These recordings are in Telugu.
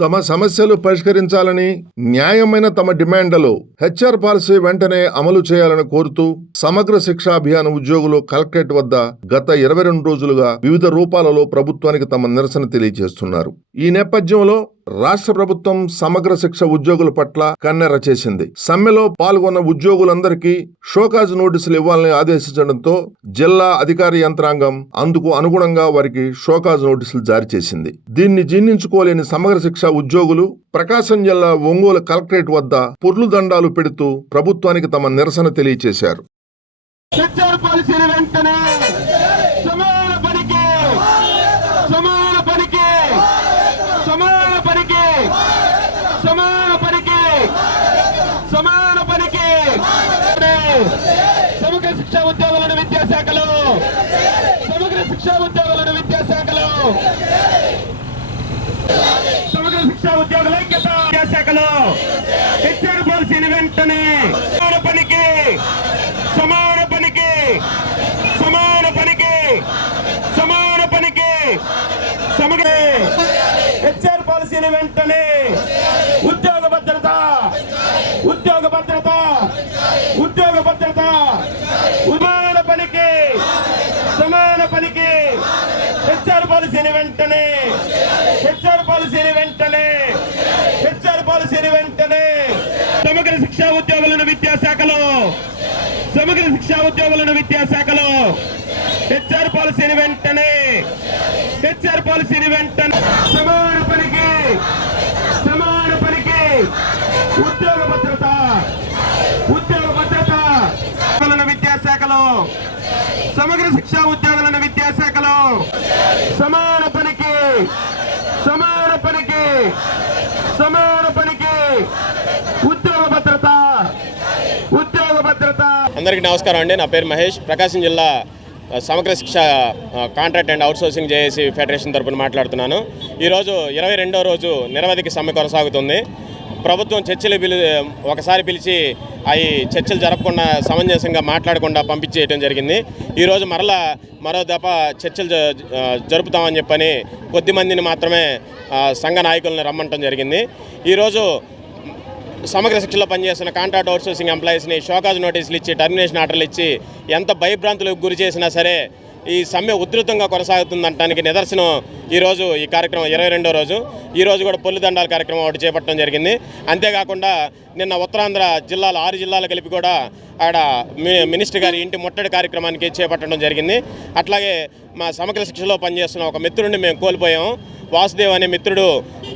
తమ సమస్యలు పరిష్కరించాలని న్యాయమైన తమ డిమాండ్లలో హెచ్ఆర్ పాలసీ వెంటనే అమలు చేయాలని కోరుతూ సమగ్ర శిక్షా అభియాన్ ఉద్యోగులు కలెక్టరేట్ వద్ద గత ఇరవై రెండు రోజులుగా వివిధ రూపాలలో ప్రభుత్వానికి తమ నిరసన తెలియజేస్తున్నారు. ఈ నేపథ్యంలో రాష్ట్ర ప్రభుత్వం సమగ్ర శిక్ష ఉద్యోగుల పట్ల కన్నెర చేసింది. సమ్మెలో పాల్గొన్న ఉద్యోగులందరికీ షోకాజ్ నోటీసులు ఇవ్వాలని ఆదేశించడంతో జిల్లా అధికార యంత్రాంగం అందుకు అనుగుణంగా వారికి షోకాజ్ నోటీసులు జారీ చేసింది. దీన్ని జీర్ణించుకోలేని సమగ్ర శిక్ష ఉద్యోగులు ప్రకాశం జిల్లా ఒంగోలు కలెక్టరేట్ వద్ద పొర్లు దండాలు పెడుతూ ప్రభుత్వానికి తమ నిరసన తెలియజేశారు వెంటనే ఉద్యోగులను విద్యాశాఖలో. సమగ్ర శిక్షా ఉద్యోగుల ఐక్యత విద్యాశాఖలో. హెచ్ఆర్ పాలసీని వెంటనే సమాన పనికి సమాన పనికి సమాన పనికి సమాన పనికి సమగ్ర హెచ్ఆర్ పాలసీని వెంటనే ఉద్యోగ భద్రత ఉద్యోగ భద్రత ఉద్యోగ భద్రత సమాన పనికి సమాన పనికి హెచ్ఆర్ పాలసీని వెంటనే. హెచ్ఆర్ పాలసీని వెంటనే. హెచ్ఆర్ పాలసీని వెంటనే. సమగ్ర శిక్షా ఉద్యోగులను విద్యాశాఖలో. సమగ్ర శిక్షా ఉద్యోగులను విద్యాశాఖలో. హెచ్ఆర్ పాలసీని వెంటనే. హెచ్ఆర్ పాలసీని వెంటనే. సమాన పనికి. సమాన పనికి. ఉద్యోగ భద్రత. ఉద్యోగ భద్రత. విద్యాశాఖలో. సమగ్ర శిక్షా ఉద్యోగులను విద్యాశాఖలో సమాన పనికి సమాన పనికి సమాన పనికి ఉద్యోగ భద్రత ఉద్యోగ భద్రత. అందరికీ నమస్కారం అండి. నా పేరు మహేష్. ప్రకాశం జిల్లా Samagra Shiksha contract and outsourcing JAC federation తరపున మాట్లాడుతున్నాను. ఈరోజు ఇరవై రెండో రోజు నిరవధిక సమ్మె కొనసాగుతుంది. ప్రభుత్వం చర్చలు పిలి ఒకసారి పిలిచి అవి చర్చలు జరపకుండా సమంజసంగా మాట్లాడకుండా పంపించేయటం జరిగింది. ఈరోజు మరలా మరో దఫ చర్చలు జరుపుతామని చెప్పని కొద్ది మందిని మాత్రమే సంఘ నాయకులను రమ్మంటం జరిగింది. ఈరోజు సమగ్ర శిక్షలో పనిచేస్తున్న కాంట్రాక్ట్ అవుట్సోర్సింగ్ ఎంప్లాయీస్ని షోకాజ్ నోటీసులు ఇచ్చి టర్మినేషన్ ఆర్డర్లు ఇచ్చి ఎంత భయభ్రాంతులకు గురి చేసినా సరే ఈ సమ్మె ఉధృతంగా కొనసాగుతుందనడానికి నిదర్శనం ఈరోజు ఈ కార్యక్రమం ఇరవై రెండో రోజు. ఈరోజు కూడా పొల్లు దండాల కార్యక్రమం ఒకటి చేపట్టడం జరిగింది. అంతేకాకుండా నిన్న ఉత్తరాంధ్ర జిల్లాలు ఆరు జిల్లాలు కలిపి కూడా అక్కడ మినిస్టర్ గారి ఇంటి ముట్టడి కార్యక్రమానికి చేపట్టడం జరిగింది. అట్లాగే మా సమగ్ర శిక్షలో పనిచేస్తున్న ఒక మిత్రుడిని మేము కోల్పోయాము. వాసుదేవ్ అనే మిత్రుడు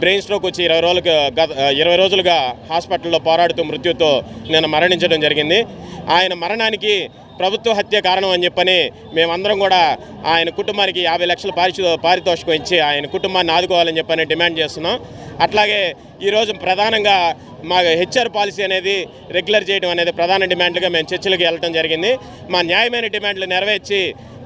బ్రెయిన్ స్ట్రోక్ వచ్చి ఇరవై రోజులుగా గత ఇరవై రోజులుగా హాస్పిటల్లో పోరాడుతూ మృత్యుతో నేను మరణించడం జరిగింది. ఆయన మరణానికి ప్రభుత్వ హత్య కారణం అని చెప్పని మేమందరం కూడా ఆయన కుటుంబానికి యాభై లక్షల పారితో పారితోషికం ఇచ్చి ఆయన కుటుంబాన్ని ఆదుకోవాలని చెప్పని డిమాండ్ చేస్తున్నాం. అట్లాగే ఈరోజు ప్రధానంగా మా హెచ్ఆర్ పాలసీ అనేది రెగ్యులర్ చేయడం అనేది ప్రధాన డిమాండ్లుగా మేము చర్చలకు వెళ్ళడం జరిగింది. మా న్యాయమైన డిమాండ్లు నెరవేర్చి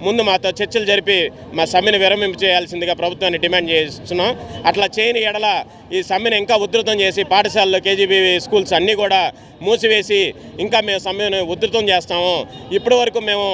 ముందు మాతో చర్చలు జరిపి మా సమ్మెను విరమింపు చేయాల్సిందిగా ప్రభుత్వాన్ని డిమాండ్ చేస్తున్నాం. అట్లా చేయని ఎడల ఈ సమ్మెను ఇంకా ఉధృతం చేసి పాఠశాలలో కేజీబీ స్కూల్స్ అన్నీ కూడా మూసివేసి ఇంకా మేము సమ్మెను ఉధృతం చేస్తాము. ఇప్పటి వరకు మేము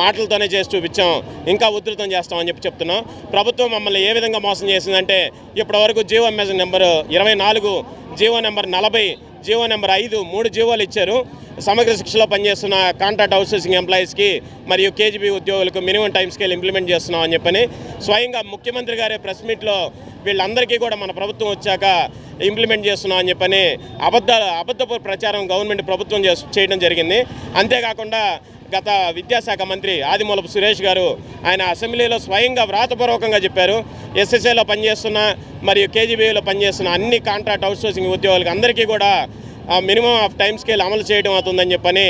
మాటలతోనే చేసి చూపించాం ఇంకా ఉధృతం చేస్తామని చెప్పి చెప్తున్నాం. ప్రభుత్వం మమ్మల్ని ఏ విధంగా మోసం చేసిందంటే ఇప్పటి వరకు జీవో ఎంఎస్ నెంబరు ఇరవై నాలుగు జీవో నెంబర్ నలభై జీవో నెంబర్ ఐదు మూడు జీవోలు ఇచ్చారు. సమగ్ర శిక్షలో పనిచేస్తున్న కాంట్రాక్ట్ అవుట్సోర్సింగ్ ఎంప్లాయీస్కి మరియు కేజీబీ ఉద్యోగులకు మినిమం టైం స్కేల్ ఇంప్లిమెంట్ చేస్తున్నాం అని చెప్పని స్వయంగా ముఖ్యమంత్రి గారే ప్రెస్ మీట్లో వీళ్ళందరికీ కూడా మన ప్రభుత్వం వచ్చాక ఇంప్లిమెంట్ చేస్తున్నాం అని చెప్పని అబద్ధ అబద్ధపు ప్రచారం గవర్నమెంట్ ప్రభుత్వం చేయడం జరిగింది. అంతేకాకుండా గత విద్యాశాఖ మంత్రి ఆదిమూలపు సురేష్ గారు ఆయన అసెంబ్లీలో స్వయంగా వ్రాతపూర్వకంగా చెప్పారు. ఎస్ఎస్ఏలో పనిచేస్తున్న మరియు కేజీబీలో పనిచేస్తున్న అన్ని కాంట్రాక్ట్ అవుట్సోర్సింగ్ ఉద్యోగులకు అందరికీ కూడా మినిమం ఆఫ్ టైం స్కేల్ అమలు చేయడం అవుతుందని చెప్పని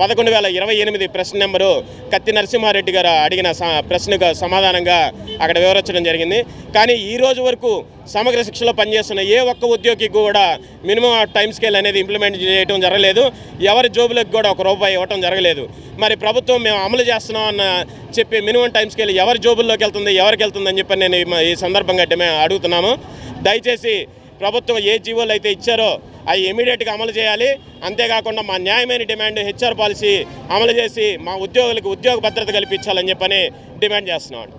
పదకొండు వేల ఇరవై ఎనిమిది ప్రశ్న నెంబరు కత్తి నరసింహారెడ్డి గారు అడిగిన స- ప్రశ్నకు సమాధానంగా అక్కడ వివరించడం జరిగింది. కానీ ఈ రోజు వరకు సమగ్ర శిక్షలో పనిచేస్తున్న ఏ ఒక్క ఉద్యోగికి కూడా మినిమం టైం స్కేల్ అనేది ఇంప్లిమెంట్ చేయడం జరగలేదు. ఎవరి జోబులకు కూడా ఒక రూపాయి ఇవ్వటం జరగలేదు. మరి ప్రభుత్వం మేము అమలు చేస్తున్నాం అన్న చెప్పి మినిమం టైం స్కేల్ ఎవరి జోబుల్లోకి వెళ్తుంది ఎవరికి వెళ్తుందని చెప్పి నేను ఈ- ఈ సందర్భంగా అడుగుతున్నాము. దయచేసి ప్రభుత్వం ఏ జీవోలు అయితే ఇచ్చారో అవి ఇమీడియట్గా అమలు చేయాలి. అంతేకాకుండా మా న్యాయమైన డిమాండ్ హెచ్ఆర్ పాలసీ అమలు చేసి మా ఉద్యోగులకు ఉద్యోగ భద్రత కల్పించాలని చెప్పని డిమాండ్ చేస్తున్నాం.